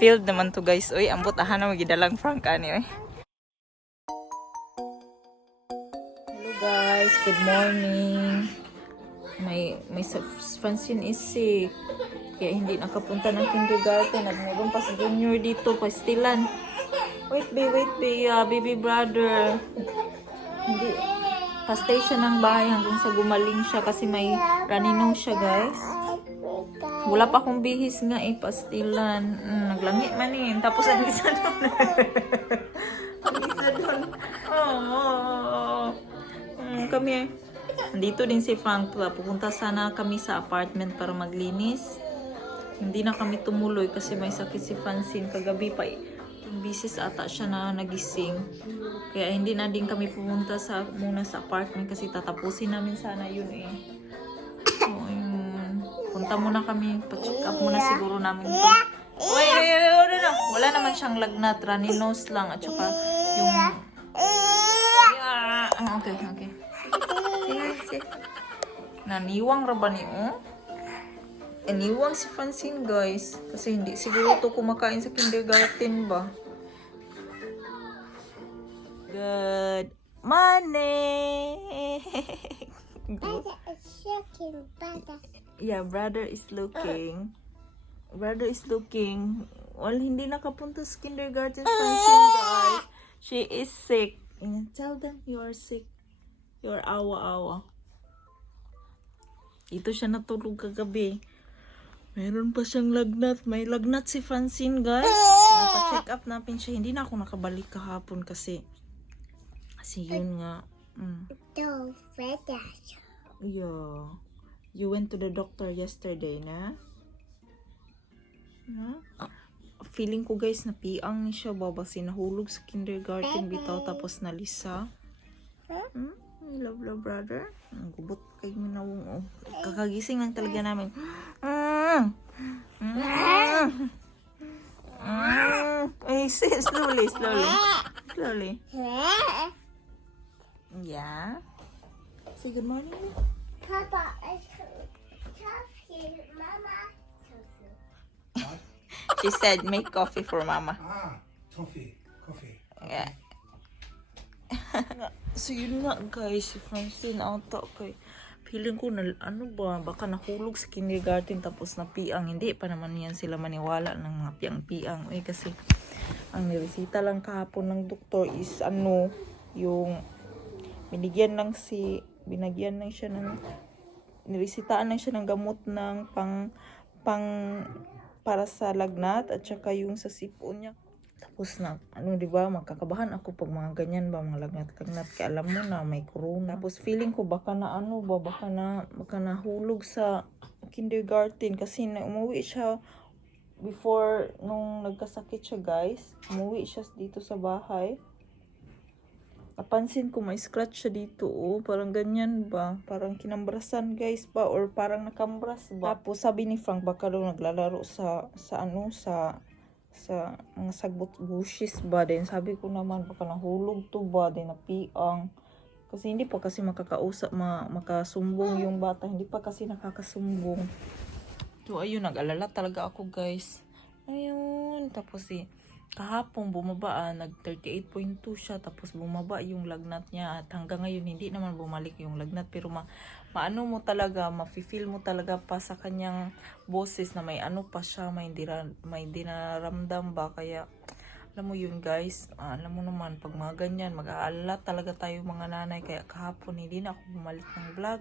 field naman to guys. Uy, ambot aha na magidalang Frank ani oy. Hello guys, good morning. May Francine is sick. Kaya hindi nakapunta ng kindergarten at meron pa si junior dito, pastilan. Wait be, baby brother. Hindi, pa-stay siya ng bahay hanggang sa gumaling siya kasi may runny nose siya guys. Wala pa akong bihis nga pastilan. Naglangi man Tapos ang isa doon. Ang isa doon. Kami nandito din si Frank. Pupunta sana kami sa apartment para maglinis. Hindi na kami tumuloy kasi may sakit si Francine. Kagabi pa bisis ata siya na nagising. Kaya hindi na din kami pumunta muna sa apartment kasi tatapusin namin sana yun So, yun. Punta muna kami. Pa-check up muna siguro namin ito. Wala naman siyang lagnat. Runny nose lang. At saka yung... Okay. Sige. Naniwang raba niyo. Iniwang si Francine guys. Kasi hindi siguro to kumakain sa kindergarten ba. Good morning. Brother is shaking, brother. Yeah, brother is looking. Well, hindi nakapunta sa kindergarten Francine guys. She is sick. Tell them you are sick. You are awa-awa. Ito siya natulog kagabi. Meron pa siyang lagnat. May lagnat si Francine guys. Napa-check up natin siya. Hindi na ako nakabalik kahapon kasi yun nga. The weather. Yeah. You went to the doctor yesterday na? Feeling ko guys na piang ni siya babasi nahulog sa kindergarten bitaw tapos nalisa. Love brother. Ang gubot kay minawong kakagising lang talaga namin. Slowly. Yeah. Say good morning. Papa, I coffee, Mama. She said make coffee for mama. Coffee. Yeah. So yun nga guys, si Francine ata kay feeling ko na baka nahulog sa kindergarten tapos napiang. Hindi pa naman yan sila maniwala ng mga piang-piang. Kasi ang niresita lang kahapon ng doktor is yung binagyan lang siya ng niresitahan lang siya ng gamot ng pang para sa lagnat at saka yung sa sipon niya. Tapos na, di ba, magkakabahan ako pag mga ganyan ba, mga lagnat-lagnat. Kaya alam mo na, may corona. Tapos feeling ko baka na baka nahulog sa kindergarten kasi umuwi siya before nung nagkasakit siya guys. Umuwi siya dito sa bahay. Napansin ko may scratch siya dito parang ganyan ba, parang kinambrasan guys ba, or parang nakambras ba. Tapos sabi ni Frank baka daw naglalaro sa mga sagbot bushes ba. Then sabi ko naman baka nahulog to ba, then napiang. Kasi hindi pa kasi makasumbong yung bata, hindi pa kasi nakakasumbong. So ayun, nag-alala talaga ako guys. Ayun, tapos kahapon bumaba, nag 38.2 siya, tapos bumaba yung lagnat niya at hanggang ngayon hindi naman bumalik yung lagnat, pero maano mo talaga, mafe-feel mo talaga pa sa kanyang boses na may pa siya, may dinaramdam ba. Kaya alam mo yun guys, alam mo naman pag mga ganyan mag-aalala talaga tayo mga nanay. Kaya kahapon hindi na ako bumalik ng vlog.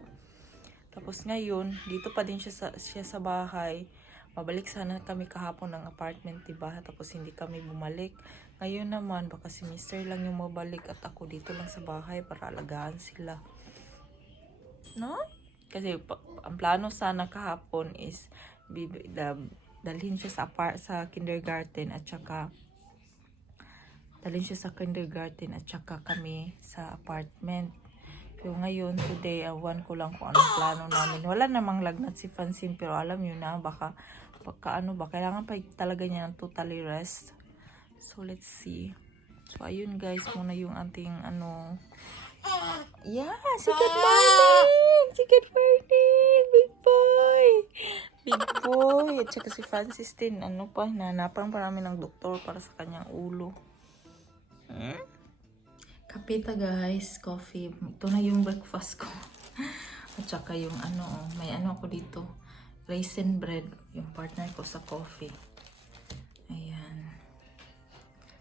Tapos ngayon dito pa din siya sa bahay. Mabalik sana kami kahapon ng apartment, diba? Tapos hindi kami bumalik. Ngayon naman, baka si Mr. lang yung mabalik at ako dito lang sa bahay para alagaan sila. No? Kasi ang plano sana kahapon is dalhin siya sa kindergarten at saka kami sa apartment. Pero ngayon, today, awan ko lang kung anong plano namin. Wala namang lagnat si Francine, pero alam nyo na, baka kailangan pa talaga niya ng totally rest. So, let's see. So, ayun guys, muna yung ating Yeah, say good morning! Say good morning, big boy! Big boy. At saka si Francis din, ano pa, nanapan pa namin ng doktor para sa kanyang ulo. Kapita guys, coffee. Ito na yung breakfast ko. At saka yung ano, may ano ako dito. Raisin bread. Yung partner ko sa coffee. Ayan.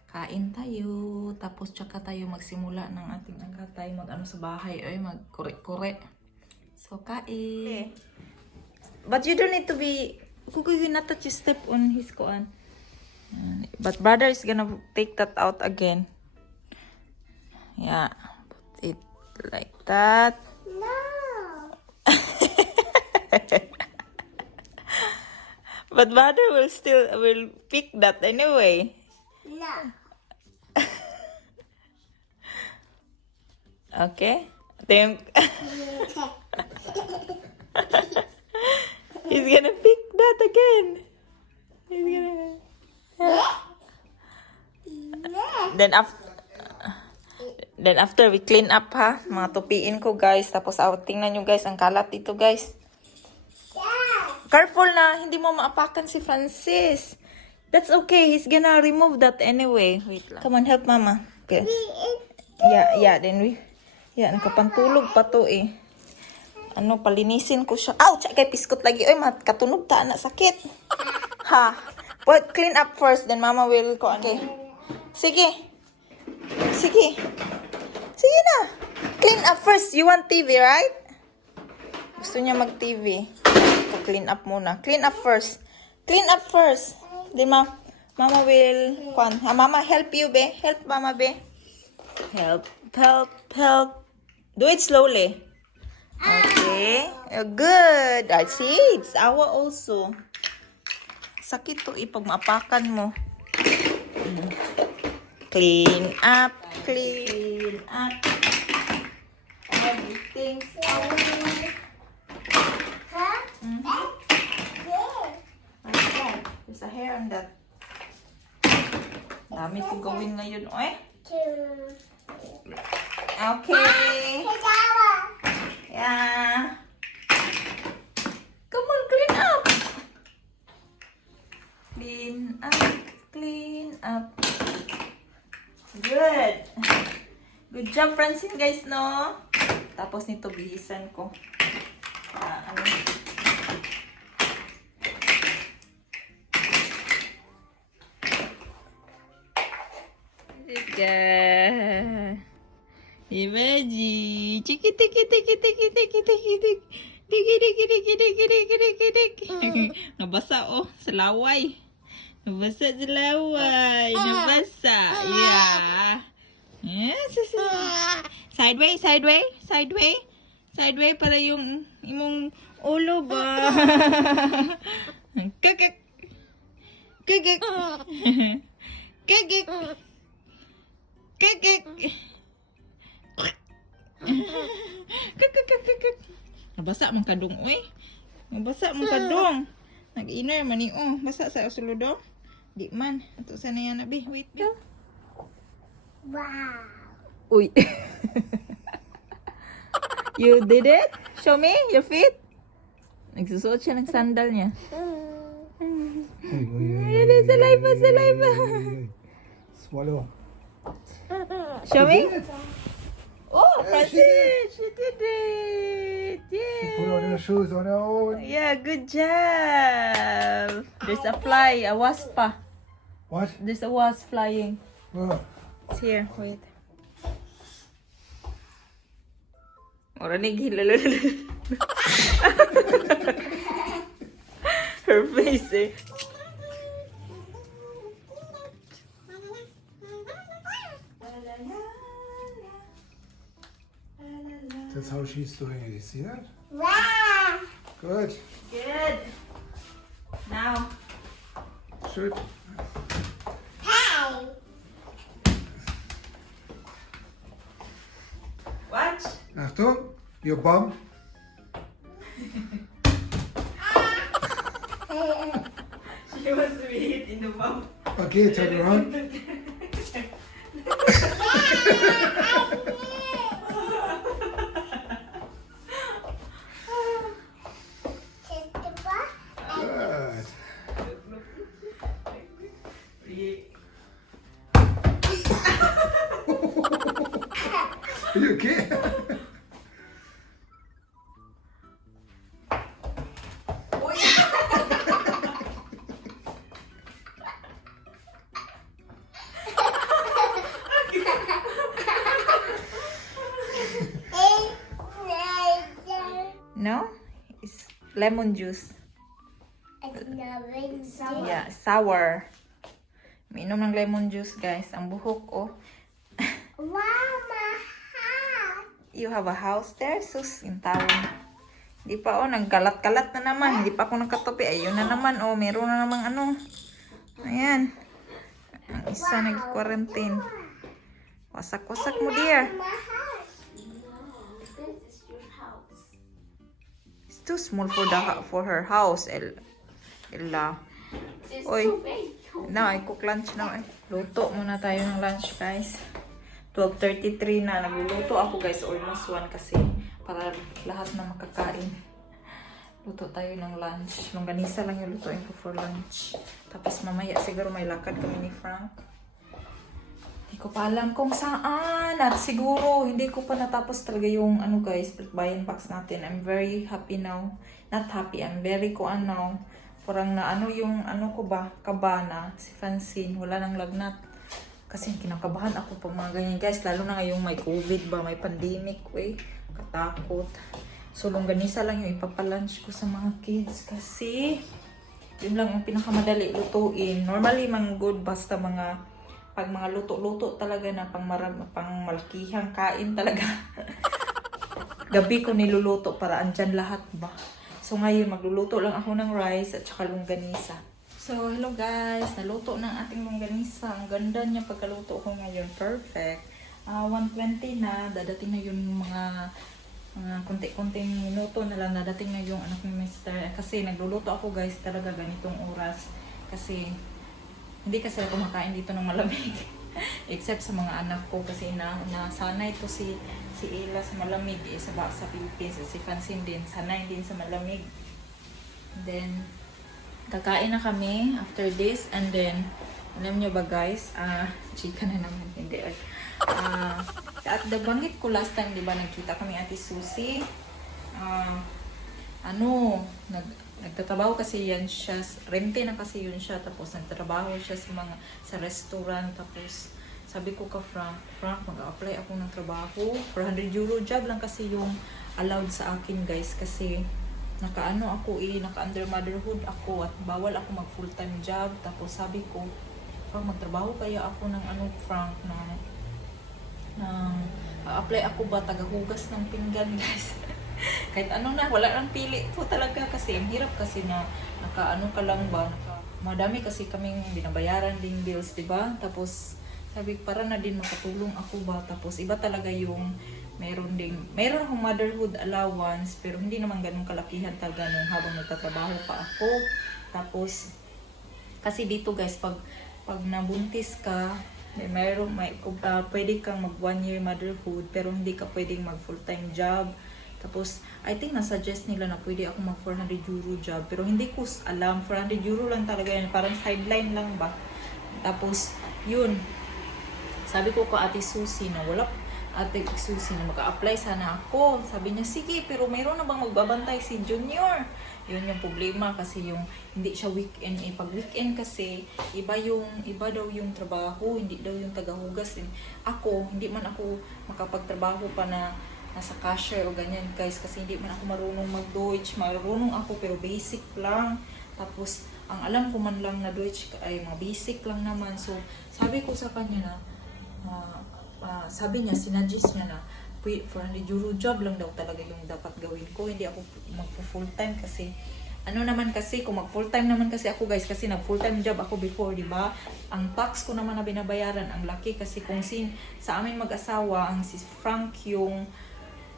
Kain tayo. Tapos tsaka tayo magsimula ng ating tayo mag-ano sa bahay. Ay, mag-kure-kure. So, kain. But you don't need to be... Kukuy not that you step on his koan. But brother is gonna take that out again. Yeah. Put it like that. No. But brother will pick that anyway. No. Okay? Then he's gonna pick that again. He's gonna... Then after we clean up ha, mga tupiin ko guys. Tapos tingnan nyo guys, ang kalat dito guys. Careful na, hindi mo maapakan si Francis. That's okay, he's gonna remove that anyway. Wait lang. Come on, help mama. Okay. Yeah, then we... Yeah, nakapantulog pa to eh. Ano, palinisin ko siya. Ouch! Kay piskot lagi. Oy, katunog ta na sakit. Ha. But clean up first, then mama will go. Okay. Sige. Sige. Sige na. Clean up first. You want TV, right? Gusto niya mag-TV. So, clean up muna. Clean up first. Clean up first. Then mama will... Mama, help you, be. Help mama, be. Help. Do it slowly. Okay. Good. I see. It's awa also. Sakit to pag maapakan mo. Clean up. Clean up. Everything's away. Huh? Okay. There's a hair on that. Dami ko gawin ngayon. Oy. Okay. Yeah. Come on, clean up. Clean up. Clean up. Good. Good job, Francine, guys, no? Tapos nito, bihisan ko. Ano? This guy. Imaji. Tiki tiki tiki tiki tiki tiki tiki. Tiki tiki tiki tiki tiki tiki tiki. Nabasa oh, sa laway. Nabasa sa laway. Nabasa. Yeah. Yes. Sideway, sideway, sideway. Sideway para yung imong ulo ba. Kagak. Kagak. Kagak. Kagak. Nabasa man kadong oy. Nabasa man kadong. Nag-inner man ni oh, basa sa usulodong. Di man. Ato sana yan abi. Wait. Wow. Uy. You did it? Show me your feet. Nagsusuot siya ng sandal niya. Ayan, saliva, saliva. Swallow. Show me. Oh, Francis, she did it. Put on her shoes on her own. Yeah, good job. There's a fly, a wasp pa. What? There's a wasp flying. Oh. It's here, wait. Marinig hilala. Her face eh. That's how she's doing it. You see that? Wow. Good. Good. Now. Shoot. Hey. Watch. Achtung. Your bum. She wants to be hit in the bum. Okay, turn around. Are you okay? No? It's lemon juice. Yeah, sour. Minom ng lemon juice, guys. Ang buhok, oh. Mama, You have a house there? Sus, in town. Hindi pa, oh. Nagkalat-kalat na naman. Hindi pa ako nakatopi. Ayun na naman, oh. Meron na namang ano. Ayan. Ang isa nag-quarantine. Wasak-wasak mo, dear. It's too small for her house, Ella. Oy. Now, I cook lunch now. Luto muna tayo ng lunch, guys. 12:33 na. Nagluluto ako, guys. Almost 1 kasi para lahat na makakain. Luto tayo ng lunch. Longganisa lang yung lutuin ko for lunch. Tapos mamaya siguro may lakad kami ni Frank. Hindi ko pa alam kung saan. At siguro hindi ko pa natapos talaga yung ano, guys, bayan box natin. I'm very happy now. Not happy. I'm very parang na ano yung ano ko ba, kabana, si Francine, wala nang lagnat. Kasi kinakabahan ako pag mga ganyan, guys. Lalo na ngayong may COVID ba, may pandemic, katakot. So, longganisa lang yung ipapalunch ko sa mga kids kasi yun lang ang pinakamadali lutuin. Normally, mang good basta pag mga luto-luto talaga na pang malakihang kain talaga. Gabi ko niluluto para andyan lahat ba. So ngayon, magluluto lang ako ng rice at saka longganisa. So, hello guys. Naluto ng ating longganisa. Ang ganda niya pagkaluto ko ngayon. Perfect. 1:20 na. Dadating na yung mga konti-konting minuto na lang. Dadating na yung anak ni Mr. Kasi nagluluto ako, guys, talaga ganitong oras. Kasi hindi kasi ako makain dito ng malamig. Except sa mga anak ko kasi nasanay to si Ella sa malamig, sa Philippines, si Francine din sanay din sa malamig. Then kakain na kami after this, and then alam nyo ba, guys, chika na naman, hindi at nabanggit ko last time, di ba, nagkita kami Ate Susie. Nagtatrabaho kasi yan siya, rente na kasi yun siya, tapos nagtatrabaho siya sa restaurant, tapos sabi ko ka Frank, mag-apply ako ng trabaho, €400 job lang kasi yung allowed sa akin, guys, kasi naka-under motherhood ako at bawal ako mag full-time job. Tapos sabi ko, Frank, magtrabaho kaya ako ng Frank, apply ako ba, tagahugas ng pinggan, guys. Kahit wala nang pili po talaga kasi ang hirap kasi na ka lang ba, madami kasi kaming binabayaran ding bills, diba? Tapos sabi para na din makatulong ako ba, tapos iba talaga yung meron akong motherhood allowance pero hindi naman ganun kalakihan talaga nung habang nagtatrabaho pa ako. Tapos kasi dito, guys, pag nabuntis ka, pwede kang mag 1 year motherhood pero hindi ka pwedeng mag full-time job. Tapos, I think nasuggest nila na pwede ako mag €400 job. Pero hindi ko alam, €400 lang talaga yan. Parang sideline lang ba. Tapos, yun. Sabi ko ka Ate Susie na mag-a-apply sana ako. Sabi niya, sige, pero mayroon na bang magbabantay si Junior? Yun yung problema kasi yung hindi siya weekend. Pag weekend kasi, iba daw yung trabaho, hindi daw yung tagahugas. Hindi man ako makapagtrabaho pa na nasa cashier o ganyan, guys, kasi hindi man ako marunong mag-Deutsch. Marunong ako pero basic lang. Tapos ang alam ko man lang na Deutsch ay mga basic lang naman. So sabi ko sa kanya na sabi niya, sinuggest niya na €400 job lang daw talaga yung dapat gawin ko. Hindi ako mag-full time kasi naman kasi kung mag-full time naman kasi ako, guys, kasi nag-full time job ako before, di ba? Ang tax ko naman na binabayaran ang laki kasi kung sa amin mag-asawa, ang si Frank yung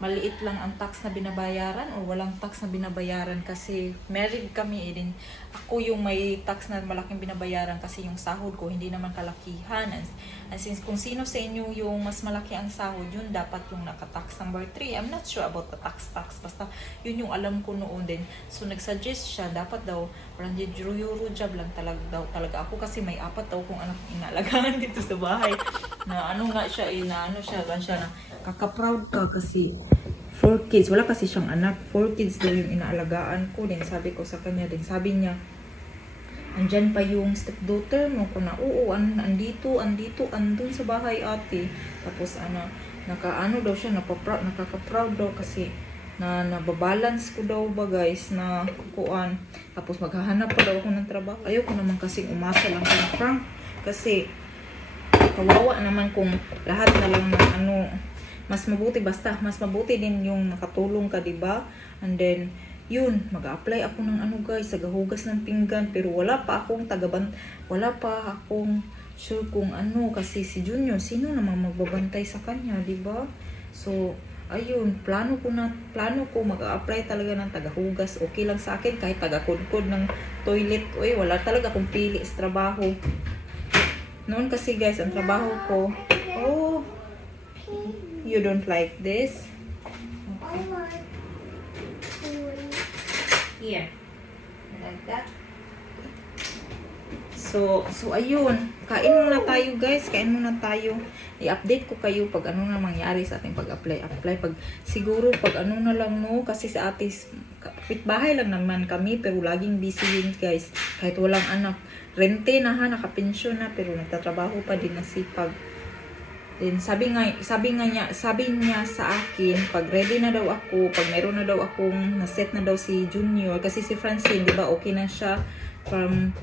maliit lang ang tax na binabayaran o walang tax na binabayaran kasi married kami eh din. Ako yung may tax na malaking binabayaran kasi yung sahod ko hindi naman kalakihan. And since kung sino sa inyo yung mas malaki ang sahod, yun dapat yung naka-tax number 3. I'm not sure about the tax. Basta yun yung alam ko noon din. So nagsuggest siya, dapat daw 100 euro job lang talaga ako kasi may 4 daw kung anak inalagaan dito sa bahay. Na ano nga siya, na kaka-proud ka kasi 4 kids. Wala kasi siyang anak. 4 kids daw yung inaalagaan ko. Then sabi ko sa kanya, din sabi niya, andyan pa yung stepdaughter mo ko na, oo, andun sa bahay ate. Tapos nakaano daw siya, nakaka-proud daw kasi na nababalance ko daw ba guys na kuan. Tapos maghahanap pa daw ako ng trabaho. Ayoko naman kasing umasa lang kay Frank kasi kawawa naman kung lahat na lang ng mas mabuti din yung nakatulong ka, diba? And then yun, mag-apply ako ng guys, tagahugas ng pinggan, pero wala pa akong sure kung kasi si Junior, sino naman magbabantay sa kanya, diba? So ayun, plano ko mag-apply talaga ng tagahugas. Okay lang sa akin kahit tagakudkod ng toilet. Uy, wala talaga akong pili sa trabaho. Noon kasi guys, ang trabaho ko, you don't like this? I want Here. Like that. So ayun. Kain muna tayo guys. I-update ko kayo pag ano na mangyari sa ating pag-apply. Siguro pag ano na lang no. Kasi sa atis, kapitbahay lang naman kami. Pero laging busy yun guys. Kahit walang anak. Rente na nakapensyon na. Pero nagtatrabaho pa din na sipag. Then sabi niya sa akin, pag ready na daw ako, pag meron na daw akong naset na daw si Junior, kasi si Francine, di ba, okay na siya from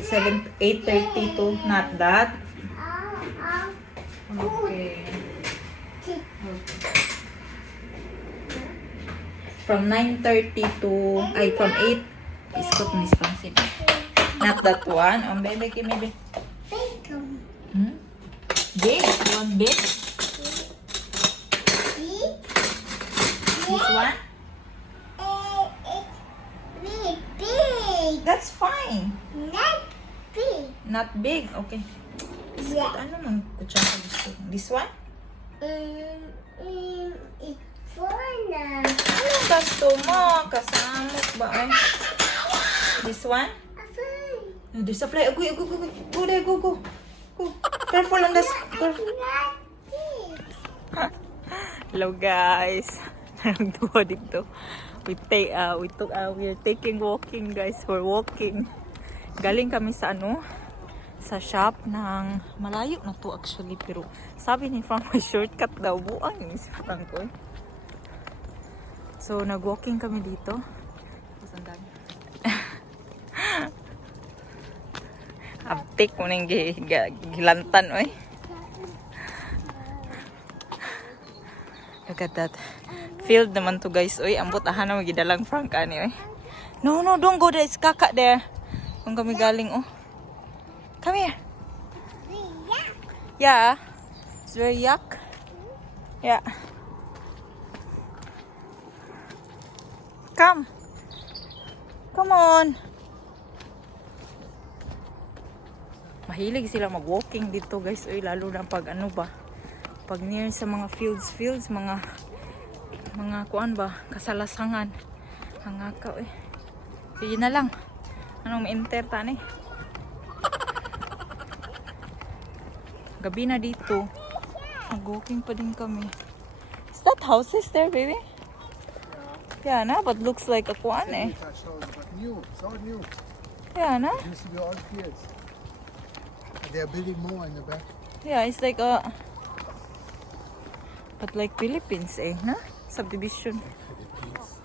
8:30 to not that. Okay. From 9:30 to, from 8, iskot Miss Francine. Not that one. Baby, give me. bacon. Big? You want big? See? This one? It's really big. That's fine. Not big. Not big. Okay. Yeah. Ano mang kutsara gusto? This one? It's fun. Anong gusto mo? Kasamot ba eh? This one? No, there's a fly. Go there, go. Go. Careful on this. Hello guys. Nagduwa dito. We're taking walking guys. We're walking. Galing kami sa sa shop ng malayo na to actually, pero sabi ni Frank may shortcut daw. Buang ni si Frank ko. So nag-walking kami dito. Tapos ang dami. Abtik mo nang gilantan oy. Look at that. Field naman to guys. Oy, ambot aha na magidalang Frank ani oy. No, don't go there. It's kaka there. Kung kami galing Come here. Yeah. It's very yuck. Yeah. Come on. Mahilig sila mag-walking dito guys. Oy, lalo na pag pag near sa mga fields, mga kuan ba, kasalasangan. Hangaka oy. So yun na lang. Anong ma-enter tani? Gabi na dito. Mag-walking pa din kami. Is that houses there, baby? Yeah, na, but looks like a kuan eh. New, so new. Yeah, na? Used to be all fields. They are building more in the back. Yeah, it's like but like Philippines na? Subdivision. Philippines.